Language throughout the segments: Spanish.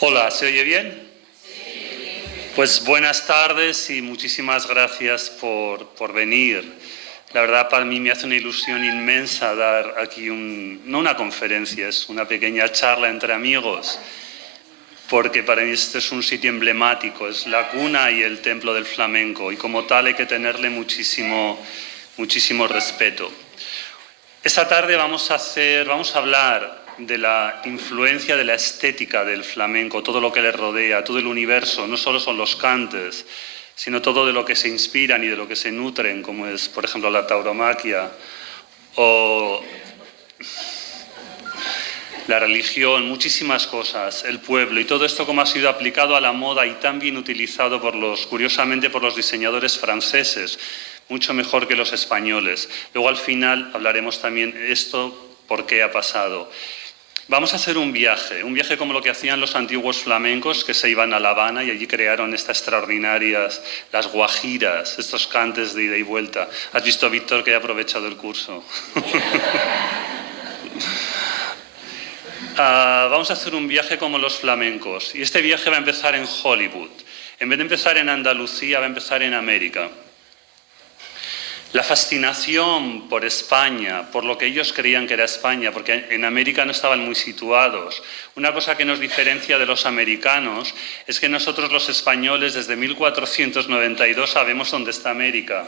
Hola, ¿se oye bien? Pues buenas tardes y muchísimas gracias por venir. La verdad, para mí me hace una ilusión inmensa dar aquí no una conferencia, es una pequeña charla entre amigos, porque para mí este es un sitio emblemático, es la cuna y el templo del flamenco, y como tal hay que tenerle muchísimo respeto. Esta tarde vamos a hablar de la influencia de la estética del flamenco, todo lo que le rodea, todo el universo, no solo son los cantes, sino todo de lo que se inspiran y de lo que se nutren, como es, por ejemplo, la tauromaquia o la religión, muchísimas cosas, el pueblo, y todo esto como ha sido aplicado a la moda y tan bien utilizado curiosamente por los diseñadores franceses, mucho mejor que los españoles. Luego al final hablaremos también esto, por qué ha pasado. Vamos a hacer un viaje como lo que hacían los antiguos flamencos, que se iban a La Habana y allí crearon estas extraordinarias, las guajiras, estos cantes de ida y vuelta. ¿Has visto, Víctor, que he aprovechado el curso? Vamos a hacer un viaje como los flamencos, y este viaje va a empezar en Hollywood. En vez de empezar en Andalucía, va a empezar en América. La fascinación por España, por lo que ellos creían que era España, porque en América no estaban muy situados. Una cosa que nos diferencia de los americanos es que nosotros los españoles desde 1492 sabemos dónde está América,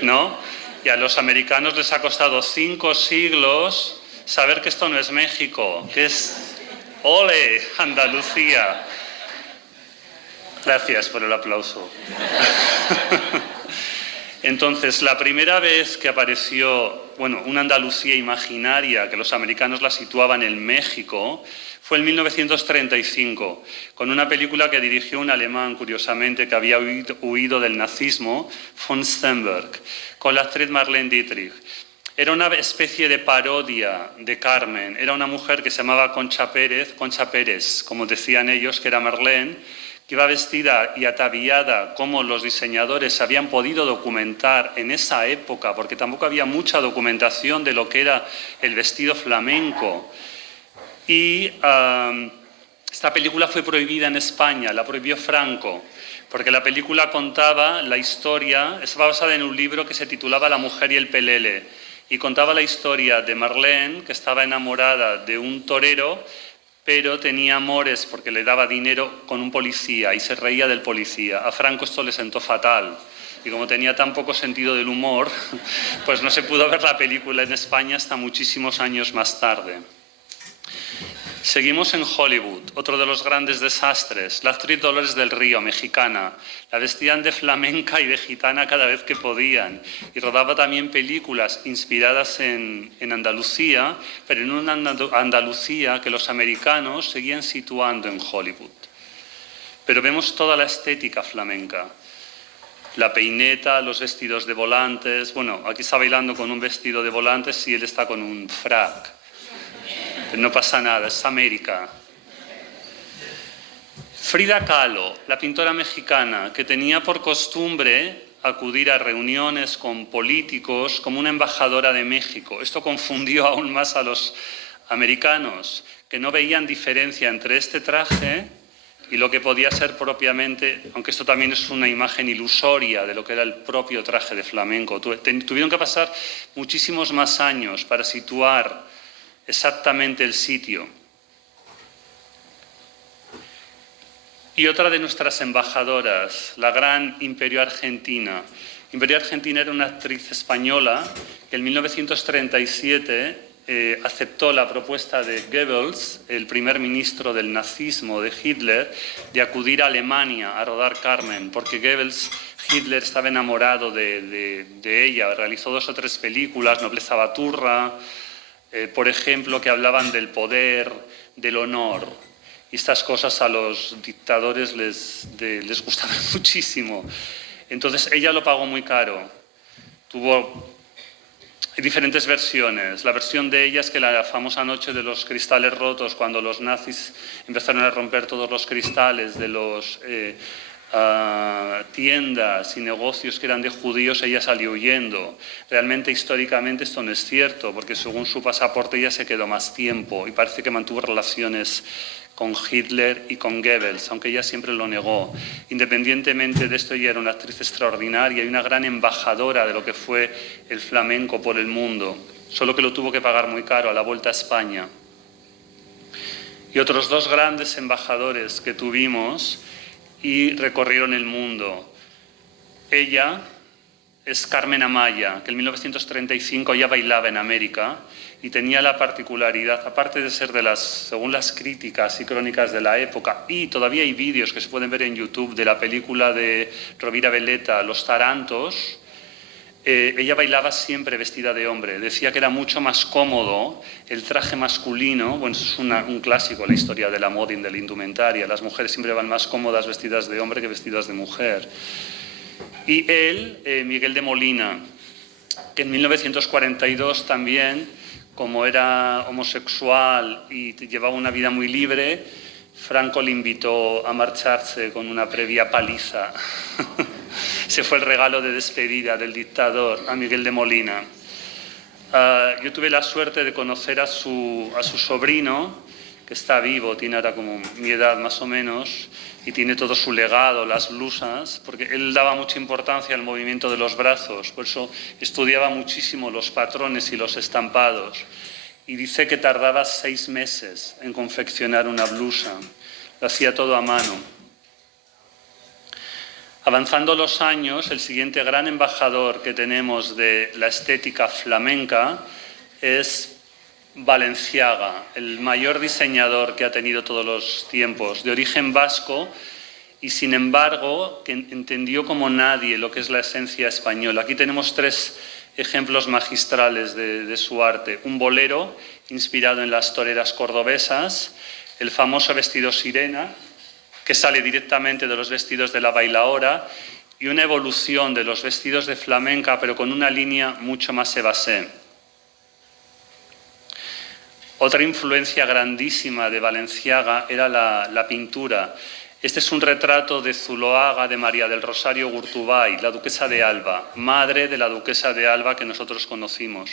¿no? Y a los americanos les ha costado 5 siglos saber que esto no es México, que es ¡ole! Andalucía. Gracias por el aplauso. Entonces, la primera vez que apareció, una Andalucía imaginaria, que los americanos la situaban en México, fue en 1935, con una película que dirigió un alemán, curiosamente, que había huido del nazismo, von Sternberg, con la actriz Marlene Dietrich. Era una especie de parodia de Carmen. Era una mujer que se llamaba Concha Pérez, como decían ellos, que era Marlene, que iba vestida y ataviada como los diseñadores habían podido documentar en esa época, porque tampoco había mucha documentación de lo que era el vestido flamenco. Y esta película fue prohibida en España, la prohibió Franco, porque la película contaba la historia, estaba basada en un libro que se titulaba La mujer y el pelele, y contaba la historia de Marlene, que estaba enamorada de un torero, pero tenía amores porque le daba dinero con un policía y se reía del policía. A Franco esto le sentó fatal. Y como tenía tan poco sentido del humor, pues no se pudo ver la película en España hasta muchísimos años más tarde. Seguimos en Hollywood, otro de los grandes desastres. La actriz Dolores del Río, mexicana. La vestían de flamenca y de gitana cada vez que podían. Y rodaba también películas inspiradas en Andalucía, pero en una Andalucía que los americanos seguían situando en Hollywood. Pero vemos toda la estética flamenca. La peineta, los vestidos de volantes. Aquí está bailando con un vestido de volantes y él está con un frac. No pasa nada, es América. Frida Kahlo, la pintora mexicana, que tenía por costumbre acudir a reuniones con políticos como una embajadora de México. Esto confundió aún más a los americanos, que no veían diferencia entre este traje y lo que podía ser propiamente, aunque esto también es una imagen ilusoria de lo que era el propio traje de flamenco. Tuvieron que pasar muchísimos más años para situar exactamente el sitio. Y otra de nuestras embajadoras, la gran Imperio Argentina. Imperio Argentina era una actriz española que en 1937 aceptó la propuesta de Goebbels, el primer ministro del nazismo de Hitler, de acudir a Alemania a rodar Carmen, porque Hitler estaba enamorado de ella. Realizó 2 o 3 películas, Nobleza Baturra, por ejemplo, que hablaban del poder, del honor. Y estas cosas a los dictadores les gustaban muchísimo. Entonces ella lo pagó muy caro. Hay diferentes versiones. La versión de ella es que la famosa noche de los cristales rotos, cuando los nazis empezaron a romper todos los cristales de los tiendas y negocios que eran de judíos, ella salió huyendo. Realmente, históricamente, esto no es cierto, porque según su pasaporte ella se quedó más tiempo y parece que mantuvo relaciones con Hitler y con Goebbels, aunque ella siempre lo negó. Independientemente de esto, ella era una actriz extraordinaria y una gran embajadora de lo que fue el flamenco por el mundo, solo que lo tuvo que pagar muy caro a la vuelta a España. Y otros dos grandes embajadores que tuvimos y recorrieron el mundo. Ella es Carmen Amaya, que en 1935 ya bailaba en América y tenía la particularidad, aparte de ser según las críticas y crónicas de la época, y todavía hay vídeos que se pueden ver en YouTube de la película de Rovira Veleta, Los Tarantos, ella bailaba siempre vestida de hombre. Decía que era mucho más cómodo el traje masculino. Bueno, eso es un clásico en la historia de la moda y de la indumentaria. Las mujeres siempre van más cómodas vestidas de hombre que vestidas de mujer. Y él, Miguel de Molina, que en 1942 también, como era homosexual y llevaba una vida muy libre, Franco le invitó a marcharse con una previa paliza. Ese fue el regalo de despedida del dictador a Miguel de Molina. Yo tuve la suerte de conocer a su sobrino, que está vivo, tiene ahora como mi edad más o menos, y tiene todo su legado, las blusas, porque él daba mucha importancia al movimiento de los brazos, por eso estudiaba muchísimo los patrones y los estampados. Y dice que tardaba 6 meses en confeccionar una blusa, lo hacía todo a mano. Avanzando los años, el siguiente gran embajador que tenemos de la estética flamenca es Balenciaga, el mayor diseñador que ha tenido todos los tiempos, de origen vasco y, sin embargo, que entendió como nadie lo que es la esencia española. Aquí tenemos 3 ejemplos magistrales de su arte. Un bolero inspirado en las toreras cordobesas, el famoso vestido sirena, que sale directamente de los vestidos de la bailaora, y una evolución de los vestidos de flamenca, pero con una línea mucho más évasé. Otra influencia grandísima de Balenciaga era la pintura. Este es un retrato de Zuloaga de María del Rosario Gurtubay, la duquesa de Alba, madre de la duquesa de Alba que nosotros conocimos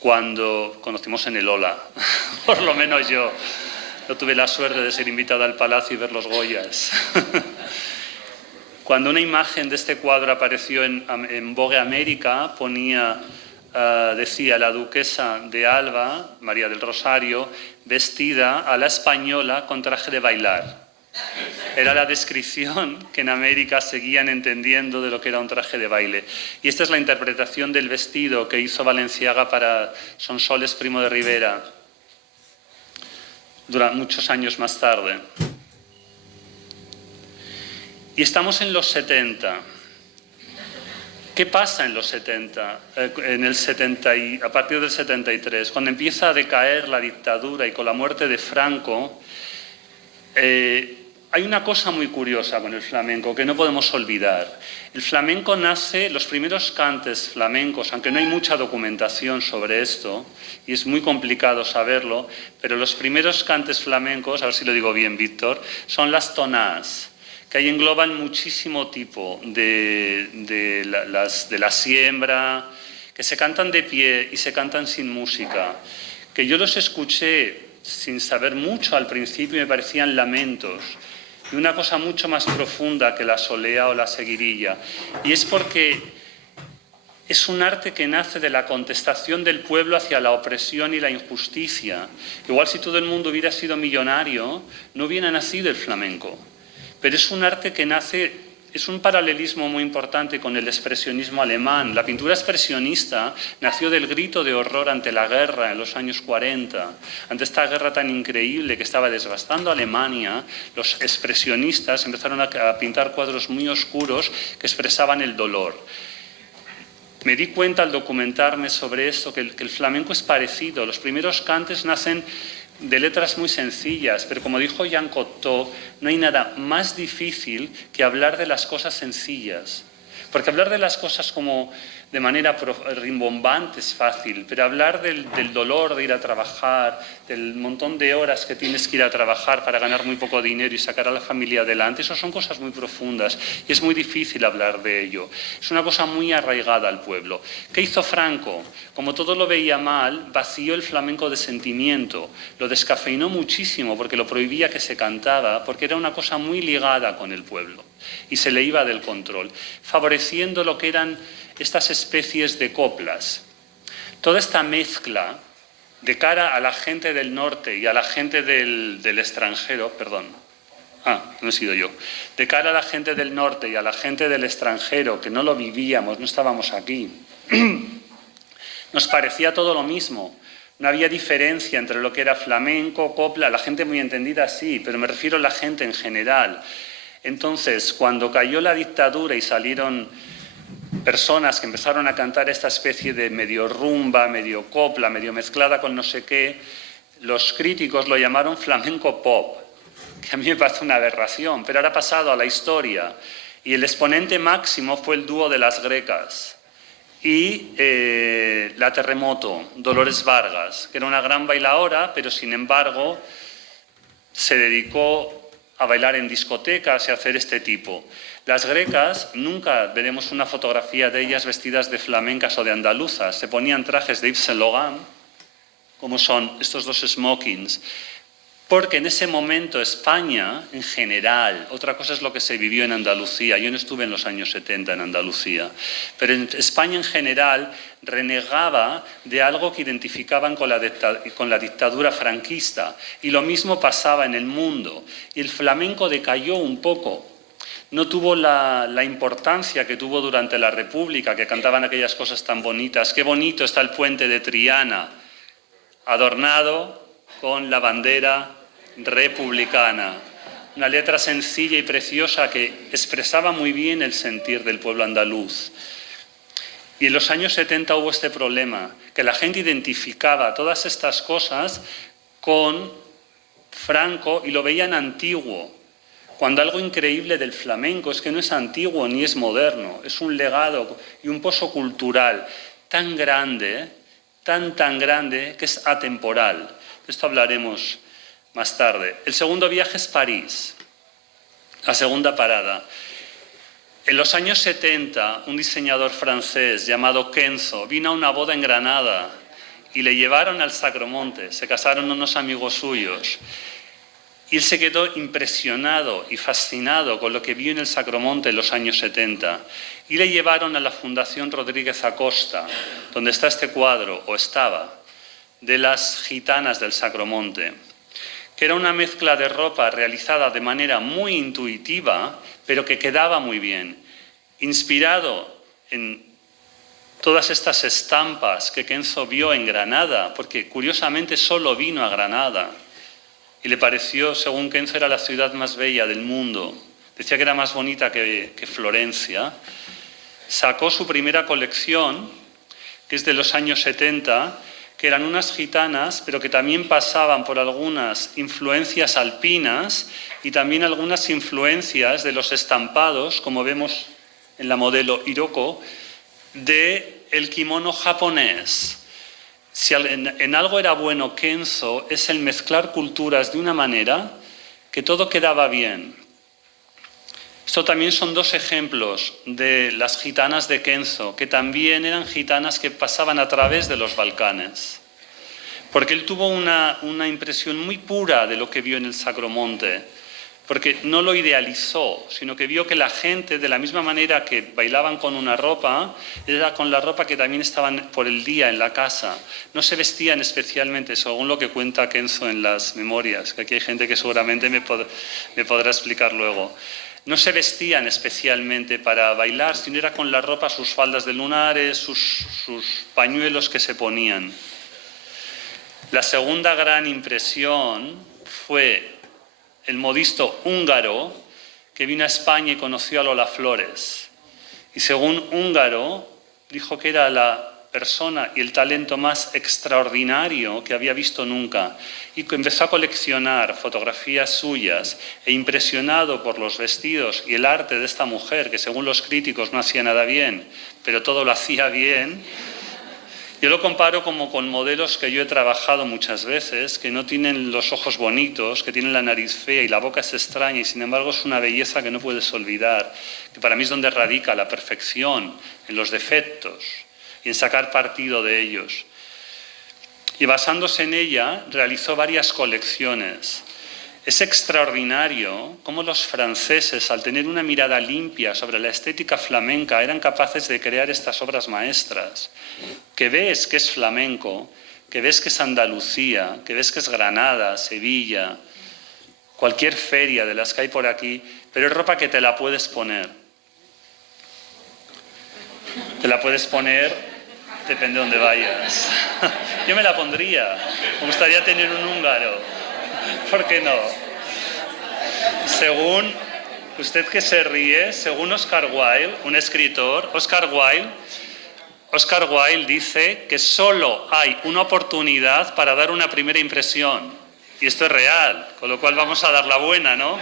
cuando conocimos en el Ola, por lo menos yo. No tuve la suerte de ser invitada al Palacio y ver los Goyas. Cuando una imagen de este cuadro apareció en Vogue América, decía la duquesa de Alba, María del Rosario, vestida a la española con traje de bailar. Era la descripción que en América seguían entendiendo de lo que era un traje de baile. Y esta es la interpretación del vestido que hizo Balenciaga para Sonsoles Primo de Rivera, durante muchos años más tarde. Y estamos en los 70. ¿Qué pasa en los 70? A partir del 73, cuando empieza a decaer la dictadura y con la muerte de Franco, hay una cosa muy curiosa con el flamenco que no podemos olvidar. El flamenco nace, los primeros cantes flamencos, aunque no hay mucha documentación sobre esto, y es muy complicado saberlo, pero los primeros cantes flamencos, a ver si lo digo bien, Víctor, son las tonás, que ahí engloban muchísimo tipo de la siembra, que se cantan de pie y se cantan sin música, que yo los escuché sin saber mucho al principio y me parecían lamentos, y una cosa mucho más profunda que la solea o la seguirilla. Y es porque es un arte que nace de la contestación del pueblo hacia la opresión y la injusticia. Igual si todo el mundo hubiera sido millonario, no hubiera nacido el flamenco. Pero es un arte que nace... Es un paralelismo muy importante con el expresionismo alemán. La pintura expresionista nació del grito de horror ante la guerra en los años 40. Ante esta guerra tan increíble que estaba desgastando a Alemania, los expresionistas empezaron a pintar cuadros muy oscuros que expresaban el dolor. Me di cuenta al documentarme sobre esto que el flamenco es parecido. Los primeros cantes nacen de letras muy sencillas, pero como dijo Jean Cocteau, no hay nada más difícil que hablar de las cosas sencillas. Porque hablar de las cosas como de manera rimbombante es fácil, pero hablar del dolor de ir a trabajar, del montón de horas que tienes que ir a trabajar para ganar muy poco dinero y sacar a la familia adelante, eso son cosas muy profundas y es muy difícil hablar de ello. Es una cosa muy arraigada al pueblo. ¿Qué hizo Franco? Como todo lo veía mal, vació el flamenco de sentimiento, lo descafeinó muchísimo porque lo prohibía que se cantaba, porque era una cosa muy ligada con el pueblo y se le iba del control, favoreciendo lo que eran estas especies de coplas. Toda esta mezcla de cara a la gente del norte y a la gente del extranjero, no he sido yo, de cara a la gente del norte y a la gente del extranjero, que no lo vivíamos, no estábamos aquí, nos parecía todo lo mismo. No había diferencia entre lo que era flamenco, copla, la gente muy entendida sí, pero me refiero a la gente en general. Entonces, cuando cayó la dictadura y salieron personas que empezaron a cantar esta especie de medio rumba, medio copla, medio mezclada con no sé qué, los críticos lo llamaron flamenco pop, que a mí me parece una aberración, pero ahora ha pasado a la historia. Y el exponente máximo fue el dúo de Las Grecas y la Terremoto, Dolores Vargas, que era una gran bailaora, pero sin embargo se dedicó a bailar en discotecas y a hacer este tipo. Las Grecas, nunca veremos una fotografía de ellas vestidas de flamencas o de andaluzas. Se ponían trajes de Yves Saint Laurent, como son estos dos smokings, porque en ese momento España, en general, otra cosa es lo que se vivió en Andalucía, yo no estuve en los años 70 en Andalucía, pero en España en general renegaba de algo que identificaban con la dictadura franquista, y lo mismo pasaba en el mundo, y el flamenco decayó un poco. No tuvo la importancia que tuvo durante la República, que cantaban aquellas cosas tan bonitas. Qué bonito está el puente de Triana, adornado con la bandera republicana. Una letra sencilla y preciosa que expresaba muy bien el sentir del pueblo andaluz. Y en los años 70 hubo este problema, que la gente identificaba todas estas cosas con Franco y lo veían antiguo. Cuando algo increíble del flamenco es que no es antiguo ni es moderno, es un legado y un pozo cultural tan grande, tan grande, que es atemporal. De esto hablaremos más tarde. El segundo viaje es París, la segunda parada. En los años 70, un diseñador francés llamado Kenzo vino a una boda en Granada y le llevaron al Sacromonte, se casaron unos amigos suyos. Y él se quedó impresionado y fascinado con lo que vio en el Sacromonte en los años 70. Y le llevaron a la Fundación Rodríguez Acosta, donde está este cuadro, o estaba, de las gitanas del Sacromonte, que era una mezcla de ropa realizada de manera muy intuitiva, pero que quedaba muy bien, inspirado en todas estas estampas que Kenzo vio en Granada, porque curiosamente solo vino a Granada. Y le pareció, según Kenzo, era la ciudad más bella del mundo. Decía que era más bonita que Florencia. Sacó su primera colección, que es de los años 70, que eran unas gitanas, pero que también pasaban por algunas influencias alpinas y también algunas influencias de los estampados, como vemos en la modelo Hiroko, del kimono japonés. Si en algo era bueno Kenzo, es el mezclar culturas de una manera que todo quedaba bien. Esto también son dos ejemplos de las gitanas de Kenzo, que también eran gitanas que pasaban a través de los Balcanes. Porque él tuvo una impresión muy pura de lo que vio en el Sacromonte, porque no lo idealizó, sino que vio que la gente, de la misma manera que bailaban con una ropa, era con la ropa que también estaban por el día en la casa. No se vestían especialmente, según lo que cuenta Kenzo en las memorias, que aquí hay gente que seguramente me podrá explicar luego. No se vestían especialmente para bailar, sino era con la ropa, sus faldas de lunares, sus pañuelos que se ponían. La segunda gran impresión fue el modisto húngaro que vino a España y conoció a Lola Flores. Y según húngaro, dijo que era la persona y el talento más extraordinario que había visto nunca. Y empezó a coleccionar fotografías suyas e impresionado por los vestidos y el arte de esta mujer, que según los críticos no hacía nada bien, pero todo lo hacía bien. Yo lo comparo como con modelos que yo he trabajado muchas veces, que no tienen los ojos bonitos, que tienen la nariz fea y la boca es extraña y sin embargo es una belleza que no puedes olvidar, que para mí es donde radica la perfección, en los defectos y en sacar partido de ellos. Y basándose en ella, realizó varias colecciones. Es extraordinario cómo los franceses, al tener una mirada limpia sobre la estética flamenca, eran capaces de crear estas obras maestras. Que ves que es flamenco, que ves que es Andalucía, que ves que es Granada, Sevilla, cualquier feria de las que hay por aquí, pero es ropa que te la puedes poner. Te la puedes poner, depende de dónde vayas. Yo me la pondría, me gustaría tener un húngaro. ¿Por qué no? Según, usted que se ríe, según Oscar Wilde, un escritor, Oscar Wilde dice que solo hay una oportunidad para dar una primera impresión. Y esto es real, con lo cual vamos a dar la buena, ¿no?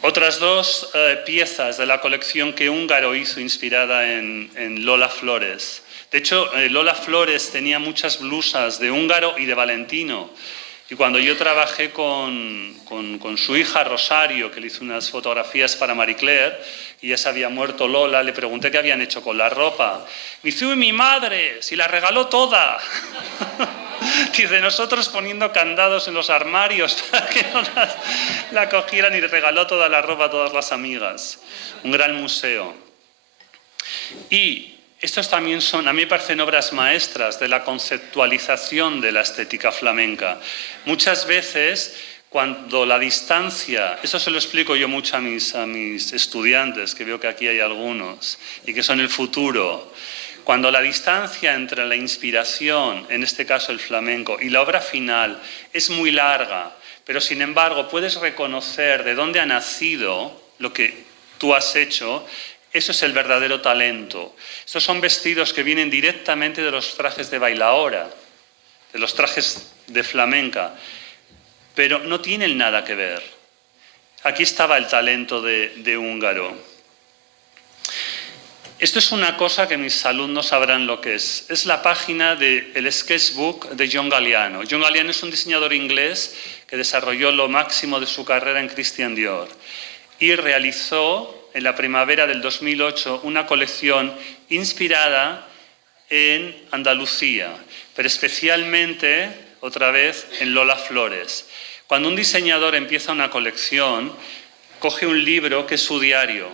Otras dos piezas de la colección que Húngaro hizo inspirada en Lola Flores. De hecho, Lola Flores tenía muchas blusas de Húngaro y de Valentino. Y cuando yo trabajé con su hija Rosario, que le hizo unas fotografías para Marie Claire, y ya se había muerto Lola, le pregunté qué habían hecho con la ropa. Me dice, uy, mi madre, si la regaló toda. Dice, nosotros poniendo candados en los armarios para que no la cogieran y regaló toda la ropa a todas las amigas. Un gran museo. Y estos también son, a mí me parecen obras maestras de la conceptualización de la estética flamenca. Muchas veces, cuando la distancia, eso se lo explico yo mucho a mis estudiantes, que veo que aquí hay algunos, y que son el futuro. Cuando la distancia entre la inspiración, en este caso el flamenco, y la obra final es muy larga, pero sin embargo puedes reconocer de dónde ha nacido lo que tú has hecho. Eso es el verdadero talento. Estos son vestidos que vienen directamente de los trajes de bailaora, de los trajes de flamenca, pero no tienen nada que ver. Aquí estaba el talento de Húngaro. Esto es una cosa que mis alumnos sabrán lo que es. Es la página del sketchbook de John Galliano. John Galliano es un diseñador inglés que desarrolló lo máximo de su carrera en Christian Dior y realizó en la primavera del 2008 una colección inspirada en Andalucía, pero especialmente, otra vez, en Lola Flores. Cuando un diseñador empieza una colección, coge un libro que es su diario.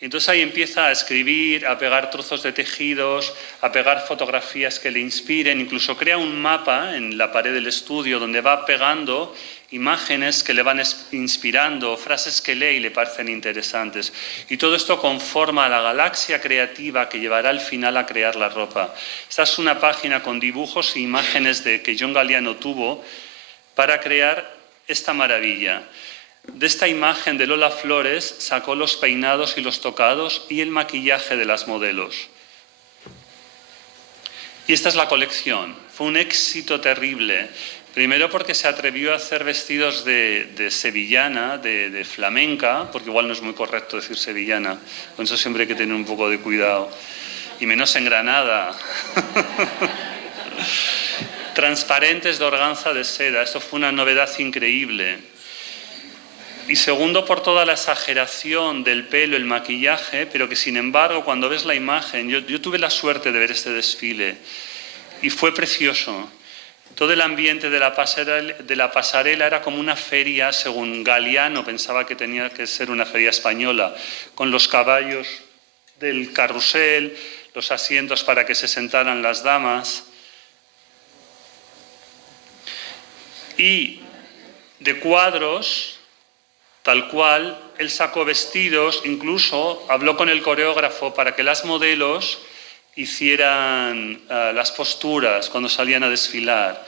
Y entonces ahí empieza a escribir, a pegar trozos de tejidos, a pegar fotografías que le inspiren, incluso crea un mapa en la pared del estudio donde va pegando imágenes que le van inspirando, frases que lee y le parecen interesantes. Y todo esto conforma la galaxia creativa que llevará al final a crear la ropa. Esta es una página con dibujos e imágenes que John Galliano tuvo para crear esta maravilla. De esta imagen de Lola Flores sacó los peinados y los tocados y el maquillaje de las modelos. Y esta es la colección. Fue un éxito terrible. Primero porque se atrevió a hacer vestidos de sevillana, de flamenca, porque igual no es muy correcto decir sevillana. Con eso siempre hay que tener un poco de cuidado. Y menos en Granada. Transparentes de organza de seda. Esto fue una novedad increíble. Y segundo, por toda la exageración del pelo, el maquillaje, pero que sin embargo, cuando ves la imagen, yo tuve la suerte de ver este desfile y fue precioso. Todo el ambiente de la pasarela era como una feria, según Galliano pensaba que tenía que ser una feria española, con los caballos del carrusel, los asientos para que se sentaran las damas. Y de cuadros, tal cual, él sacó vestidos, incluso habló con el coreógrafo para que las modelos hicieran las posturas cuando salían a desfilar.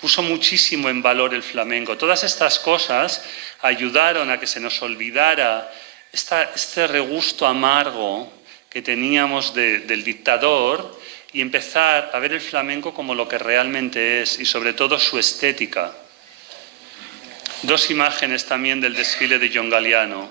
Puso muchísimo en valor el flamenco. Todas estas cosas ayudaron a que se nos olvidara este regusto amargo que teníamos del dictador y empezar a ver el flamenco como lo que realmente es y sobre todo su estética. Dos imágenes también del desfile de John Galliano.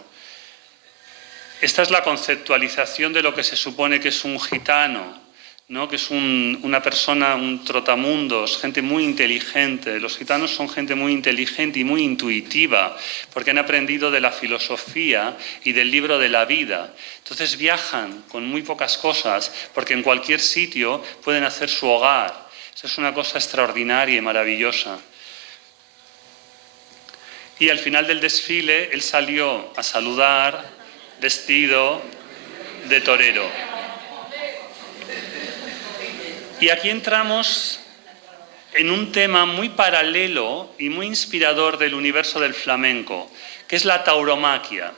Esta es la conceptualización de lo que se supone que es un gitano, ¿no? Que es una persona, un trotamundos, gente muy inteligente. Los gitanos son gente muy inteligente y muy intuitiva, porque han aprendido de la filosofía y del libro de la vida. Entonces viajan con muy pocas cosas, porque en cualquier sitio pueden hacer su hogar. Eso es una cosa extraordinaria y maravillosa. Y al final del desfile, él salió a saludar vestido de torero. Y aquí entramos en un tema muy paralelo y muy inspirador del universo del flamenco, que es la tauromaquia.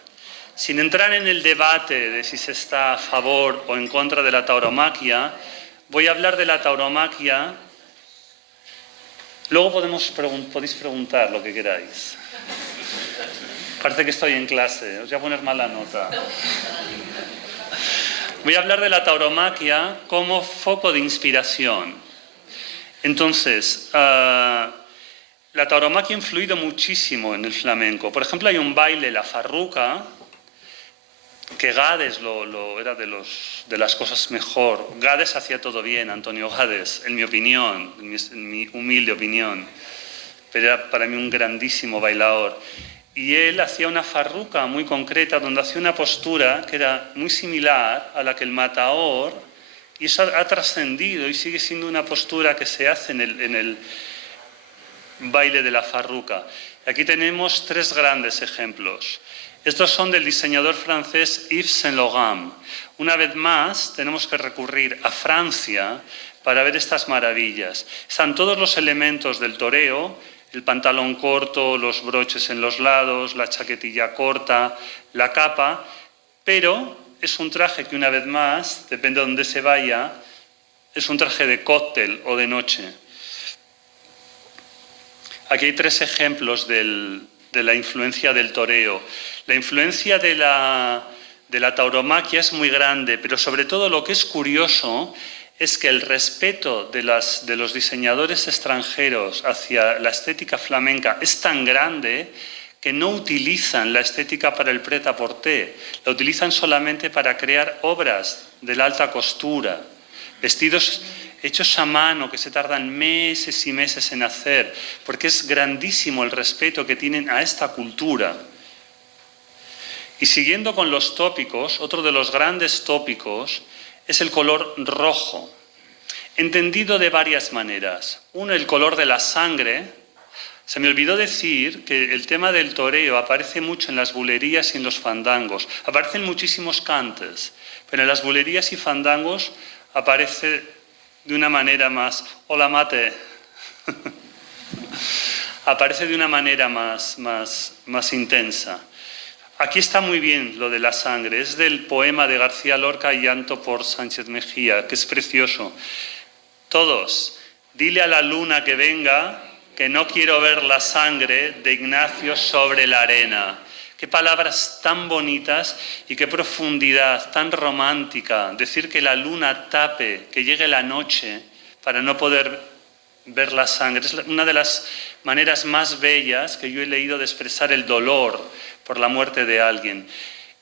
Sin entrar en el debate de si se está a favor o en contra de la tauromaquia, voy a hablar de la tauromaquia. Luego podéis preguntar lo que queráis. Parece que estoy en clase, os voy a poner mala nota. Voy a hablar de la tauromaquia como foco de inspiración. Entonces, la tauromaquia ha influido muchísimo en el flamenco. Por ejemplo, hay un baile, la farruca, que Gades era de las cosas mejor. Gades hacía todo bien, Antonio Gades, en mi opinión, en mi humilde opinión. Pero era para mí un grandísimo bailador. Y él hacía una farruca muy concreta donde hacía una postura que era muy similar a la que el mataor, y eso ha trascendido y sigue siendo una postura que se hace en el baile de la farruca. Aquí tenemos tres grandes ejemplos. Estos son del diseñador francés Yves Saint Laurent. Una vez más tenemos que recurrir a Francia para ver estas maravillas. Están todos los elementos del toreo: el pantalón corto, los broches en los lados, la chaquetilla corta, la capa, pero es un traje que, una vez más, depende de dónde se vaya, es un traje de cóctel o de noche. Aquí hay tres ejemplos de la influencia del toreo. La influencia de la tauromaquia es muy grande, pero sobre todo lo que es curioso es que el respeto de los diseñadores extranjeros hacia la estética flamenca es tan grande que no utilizan la estética para el prêt-à-porter, la utilizan solamente para crear obras de la alta costura, vestidos hechos a mano que se tardan meses y meses en hacer, porque es grandísimo el respeto que tienen a esta cultura. Y siguiendo con los tópicos, otro de los grandes tópicos es el color rojo, entendido de varias maneras. Uno, el color de la sangre. Se me olvidó decir que el tema del toreo aparece mucho en las bulerías y en los fandangos. Aparecen muchísimos cantes, pero en las bulerías y fandangos aparece de una manera más... Hola, mate. Aparece de una manera más intensa. Aquí está muy bien lo de la sangre. Es del poema de García Lorca, Llanto por Sánchez Mejía, que es precioso. Todos, dile a la luna que venga, que no quiero ver la sangre de Ignacio sobre la arena. Qué palabras tan bonitas y qué profundidad tan romántica. Decir que la luna tape, que llegue la noche para no poder ver la sangre. Es una de las maneras más bellas que yo he leído de expresar el dolor por la muerte de alguien.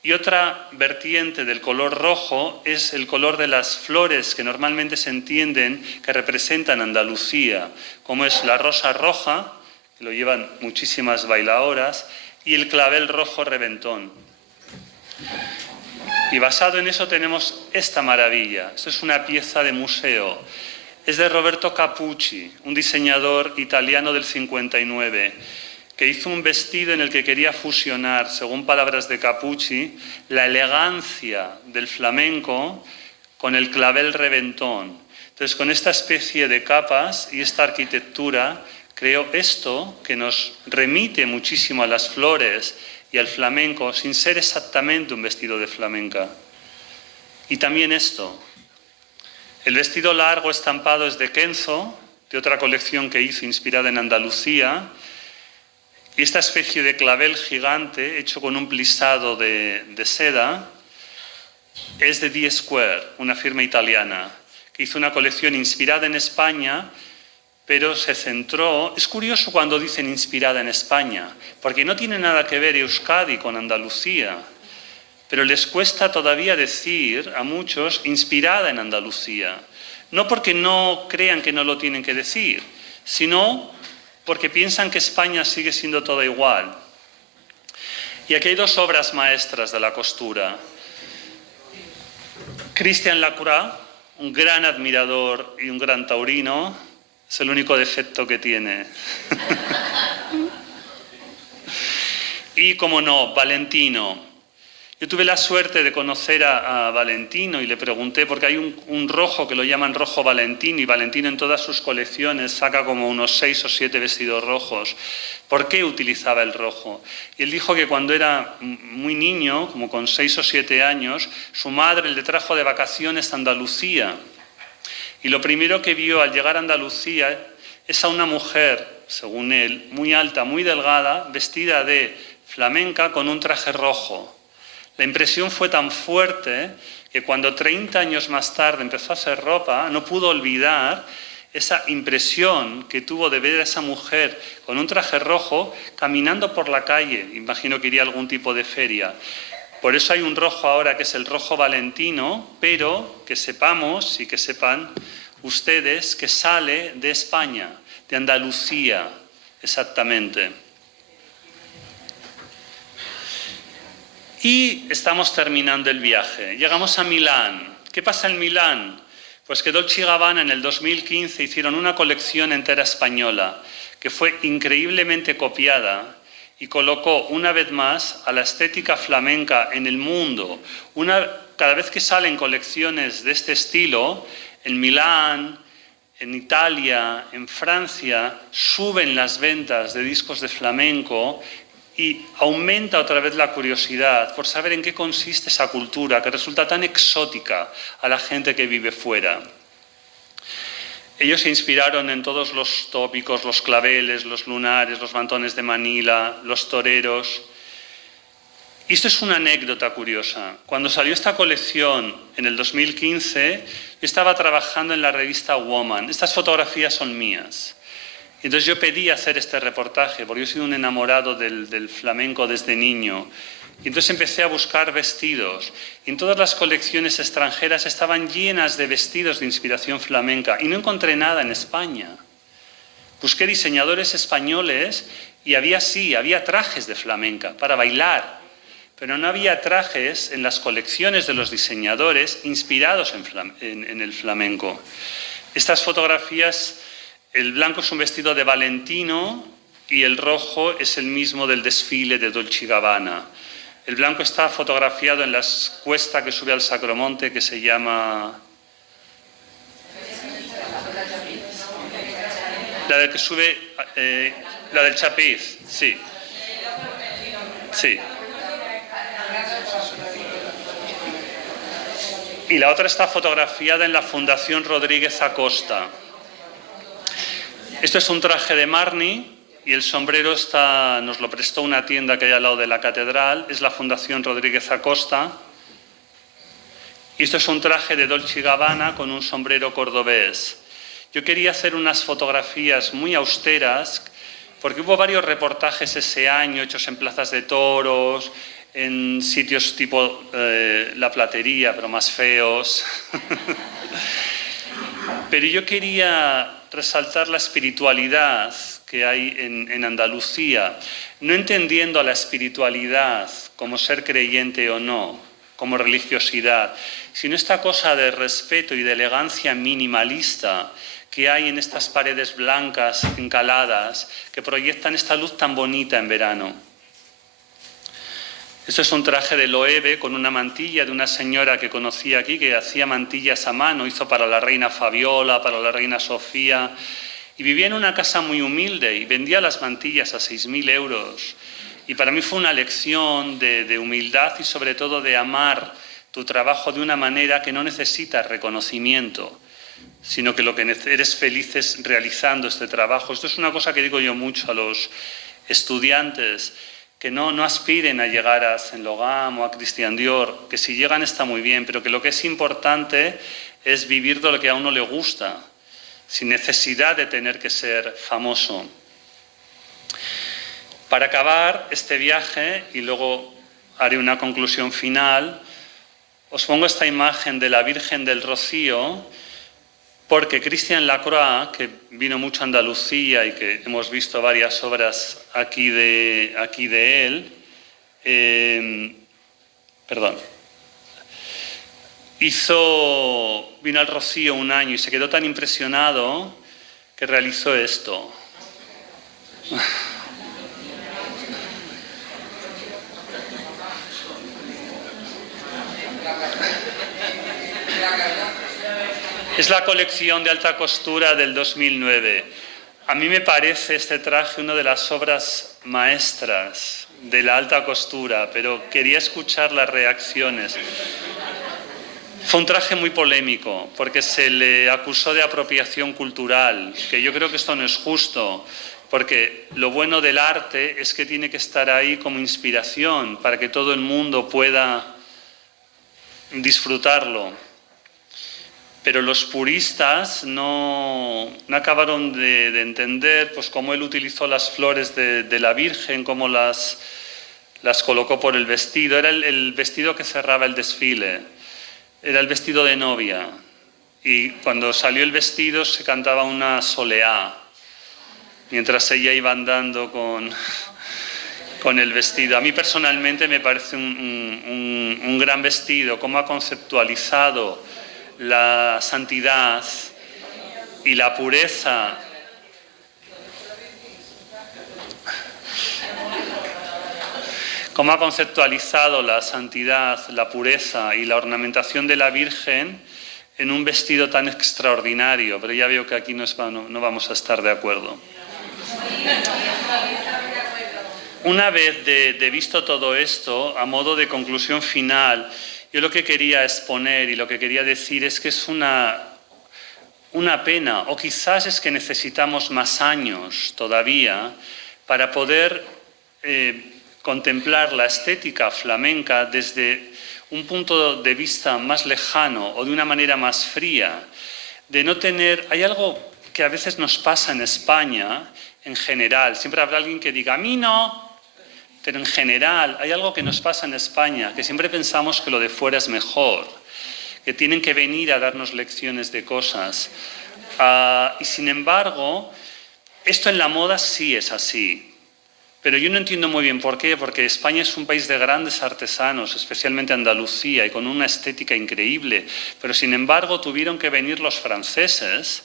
Y otra vertiente del color rojo es el color de las flores que normalmente se entienden que representan Andalucía, como es la rosa roja, que lo llevan muchísimas bailadoras, y el clavel rojo reventón. Y basado en eso tenemos esta maravilla. Esto es una pieza de museo. Es de Roberto Capucci, un diseñador italiano del 59, que hizo un vestido en el que quería fusionar, según palabras de Capucci, la elegancia del flamenco con el clavel reventón. Entonces, con esta especie de capas y esta arquitectura, creó esto que nos remite muchísimo a las flores y al flamenco, sin ser exactamente un vestido de flamenca. Y también esto. El vestido largo estampado es de Kenzo, de otra colección que hizo inspirada en Andalucía, y esta especie de clavel gigante hecho con un plisado de seda es de D-Square, una firma italiana, que hizo una colección inspirada en España, pero se centró... Es curioso cuando dicen inspirada en España, porque no tiene nada que ver Euskadi con Andalucía, pero les cuesta todavía decir a muchos inspirada en Andalucía. No porque no crean que no lo tienen que decir, sino porque piensan que España sigue siendo toda igual. Y aquí hay dos obras maestras de la costura. Christian Lacroix, un gran admirador y un gran taurino, es el único defecto que tiene. Y, como no, Valentino. Yo tuve la suerte de conocer a Valentino y le pregunté, porque hay un rojo que lo llaman rojo Valentino, y Valentino en todas sus colecciones saca como unos 6 o 7 vestidos rojos. ¿Por qué utilizaba el rojo? Y él dijo que cuando era muy niño, como con 6 o 7 años, su madre le trajo de vacaciones a Andalucía. Y lo primero que vio al llegar a Andalucía es a una mujer, según él, muy alta, muy delgada, vestida de flamenca con un traje rojo. La impresión fue tan fuerte que cuando 30 años más tarde empezó a hacer ropa, no pudo olvidar esa impresión que tuvo de ver a esa mujer con un traje rojo caminando por la calle. Imagino que iría a algún tipo de feria. Por eso hay un rojo ahora que es el rojo Valentino, pero que sepamos y que sepan ustedes que sale de España, de Andalucía, exactamente. Y estamos terminando el viaje. Llegamos a Milán. ¿Qué pasa en Milán? Pues que Dolce & Gabbana en el 2015 hicieron una colección entera española que fue increíblemente copiada y colocó una vez más a la estética flamenca en el mundo. Cada vez que salen colecciones de este estilo, en Milán, en Italia, en Francia, suben las ventas de discos de flamenco y aumenta otra vez la curiosidad por saber en qué consiste esa cultura que resulta tan exótica a la gente que vive fuera. Ellos se inspiraron en todos los tópicos, los claveles, los lunares, los mantones de Manila, los toreros. Y esto es una anécdota curiosa. Cuando salió esta colección en el 2015, yo estaba trabajando en la revista Woman. Estas fotografías son mías. Entonces yo pedí hacer este reportaje, porque yo he sido un enamorado del flamenco desde niño. Y entonces empecé a buscar vestidos. Y en todas las colecciones extranjeras estaban llenas de vestidos de inspiración flamenca. Y no encontré nada en España. Busqué diseñadores españoles y había trajes de flamenca para bailar. Pero no había trajes en las colecciones de los diseñadores inspirados en el flamenco. Estas fotografías... El blanco es un vestido de Valentino y el rojo es el mismo del desfile de Dolce & Gabbana. El blanco está fotografiado en la cuesta que sube al Sacromonte, que se llama... La del que sube... la del Chapiz, sí. Sí. Y la otra está fotografiada en la Fundación Rodríguez Acosta. Esto es un traje de Marni y el sombrero nos lo prestó una tienda que hay al lado de la catedral, es la Fundación Rodríguez Acosta. Y esto es un traje de Dolce & Gabbana con un sombrero cordobés. Yo quería hacer unas fotografías muy austeras porque hubo varios reportajes ese año hechos en plazas de toros, en sitios tipo La Platería, pero más feos. Pero yo quería resaltar la espiritualidad que hay en Andalucía, no entendiendo a la espiritualidad como ser creyente o no, como religiosidad, sino esta cosa de respeto y de elegancia minimalista que hay en estas paredes blancas encaladas que proyectan esta luz tan bonita en verano. Esto es un traje de Loewe con una mantilla de una señora que conocí aquí, que hacía mantillas a mano, hizo para la reina Fabiola, para la reina Sofía, y vivía en una casa muy humilde y vendía las mantillas a 6.000 euros. Y para mí fue una lección de humildad y sobre todo de amar tu trabajo de una manera que no necesitas reconocimiento, sino que lo que eres feliz es realizando este trabajo. Esto es una cosa que digo yo mucho a los estudiantes, que no aspiren a llegar a Saint-Laurent o a Christian Dior, que si llegan está muy bien, pero que lo que es importante es vivir de lo que a uno le gusta, sin necesidad de tener que ser famoso. Para acabar este viaje, y luego haré una conclusión final, os pongo esta imagen de la Virgen del Rocío, porque Christian Lacroix, que vino mucho a Andalucía y que hemos visto varias obras aquí de él, vino al Rocío un año y se quedó tan impresionado que realizó esto. Es la colección de alta costura del 2009. A mí me parece este traje una de las obras maestras de la alta costura, pero quería escuchar las reacciones. Fue un traje muy polémico, porque se le acusó de apropiación cultural, que yo creo que esto no es justo, porque lo bueno del arte es que tiene que estar ahí como inspiración para que todo el mundo pueda disfrutarlo. Pero los puristas no acabaron de entender pues, cómo él utilizó las flores de la Virgen, cómo las colocó por el vestido. Era el vestido que cerraba el desfile, era el vestido de novia. Y cuando salió el vestido se cantaba una soleá, mientras ella iba andando con el vestido. A mí personalmente me parece un gran vestido, cómo ha conceptualizado la santidad y la pureza. Cómo ha conceptualizado la santidad, la pureza y la ornamentación de la Virgen en un vestido tan extraordinario, pero ya veo que aquí no vamos a estar de acuerdo. Una vez de visto todo esto, a modo de conclusión final, yo lo que quería exponer y lo que quería decir es que es una pena, o quizás es que necesitamos más años todavía para poder contemplar la estética flamenca desde un punto de vista más lejano o de una manera más fría, de no tener... Hay algo que a veces nos pasa en España, en general, siempre habrá alguien que diga, a mí no... Pero en general hay algo que nos pasa en España, que siempre pensamos que lo de fuera es mejor, que tienen que venir a darnos lecciones de cosas. Y sin embargo, esto en la moda sí es así. Pero yo no entiendo muy bien por qué, porque España es un país de grandes artesanos, especialmente Andalucía, y con una estética increíble. Pero sin embargo tuvieron que venir los franceses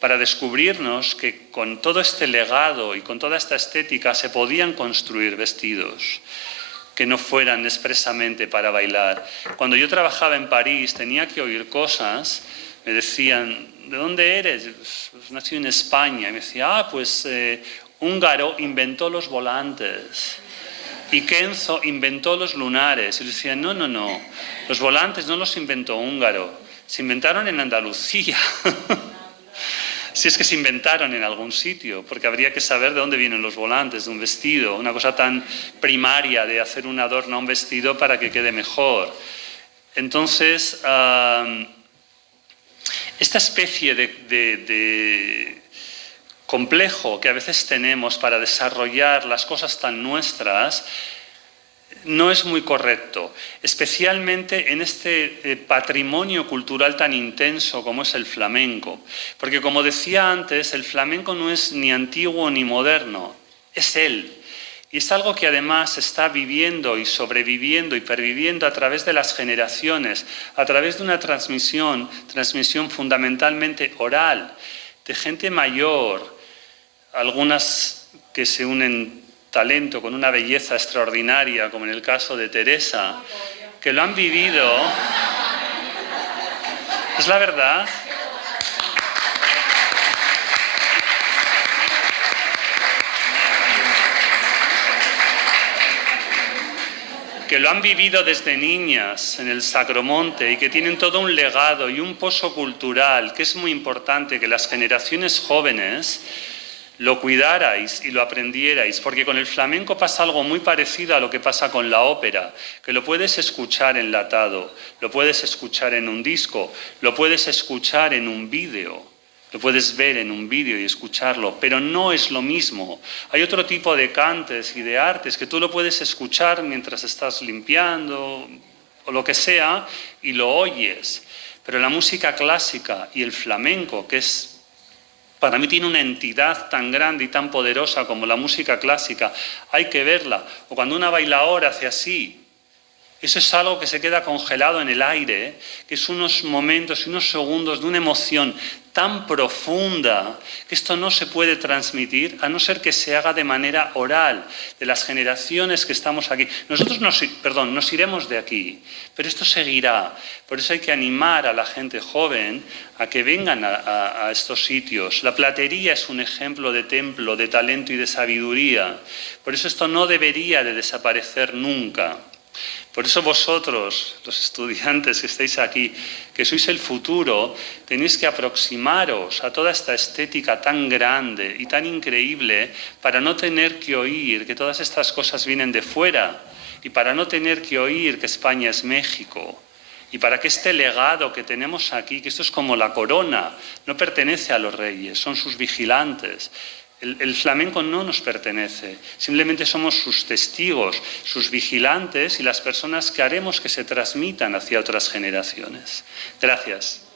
para descubrirnos que con todo este legado y con toda esta estética se podían construir vestidos que no fueran expresamente para bailar. Cuando yo trabajaba en París tenía que oír cosas, me decían, ¿de dónde eres? Pues nací en España. Y me decía, húngaro inventó los volantes y Kenzo inventó los lunares. Y yo decía, no, los volantes no los inventó húngaro, se inventaron en Andalucía. Si es que se inventaron en algún sitio, porque habría que saber de dónde vienen los volantes de un vestido, una cosa tan primaria de hacer un adorno a un vestido para que quede mejor. Entonces, esta especie de complejo que a veces tenemos para desarrollar las cosas tan nuestras no es muy correcto, especialmente en este patrimonio cultural tan intenso como es el flamenco. Porque como decía antes, el flamenco no es ni antiguo ni moderno, es él. Y es algo que además está viviendo y sobreviviendo y perviviendo a través de las generaciones, a través de una transmisión fundamentalmente oral, de gente mayor, algunas que se unen talento con una belleza extraordinaria, como en el caso de Teresa, que lo han vivido. Es la verdad. Que lo han vivido desde niñas en el Sacromonte y que tienen todo un legado y un pozo cultural que es muy importante que las generaciones jóvenes lo cuidarais y lo aprendierais, porque con el flamenco pasa algo muy parecido a lo que pasa con la ópera, que lo puedes escuchar enlatado, lo puedes escuchar en un disco, lo puedes escuchar en un vídeo, lo puedes ver en un vídeo y escucharlo, pero no es lo mismo. Hay otro tipo de cantes y de artes que tú lo puedes escuchar mientras estás limpiando o lo que sea y lo oyes, pero la música clásica y el flamenco, que es... Para mí tiene una entidad tan grande y tan poderosa como la música clásica. Hay que verla. O cuando una bailaora hace así. Eso es algo que se queda congelado en el aire, que es unos momentos y unos segundos de una emoción tan profunda que esto no se puede transmitir a no ser que se haga de manera oral, de las generaciones que estamos aquí. Nosotros nos iremos de aquí, pero esto seguirá. Por eso hay que animar a la gente joven a que vengan a estos sitios. La platería es un ejemplo de templo, de talento y de sabiduría. Por eso esto no debería de desaparecer nunca. Por eso vosotros, los estudiantes que estáis aquí, que sois el futuro, tenéis que aproximaros a toda esta estética tan grande y tan increíble para no tener que oír que todas estas cosas vienen de fuera y para no tener que oír que España es México. Y para que este legado que tenemos aquí, que esto es como la corona, no pertenece a los reyes, son sus vigilantes. El flamenco no nos pertenece, simplemente somos sus testigos, sus vigilantes y las personas que haremos que se transmitan hacia otras generaciones. Gracias.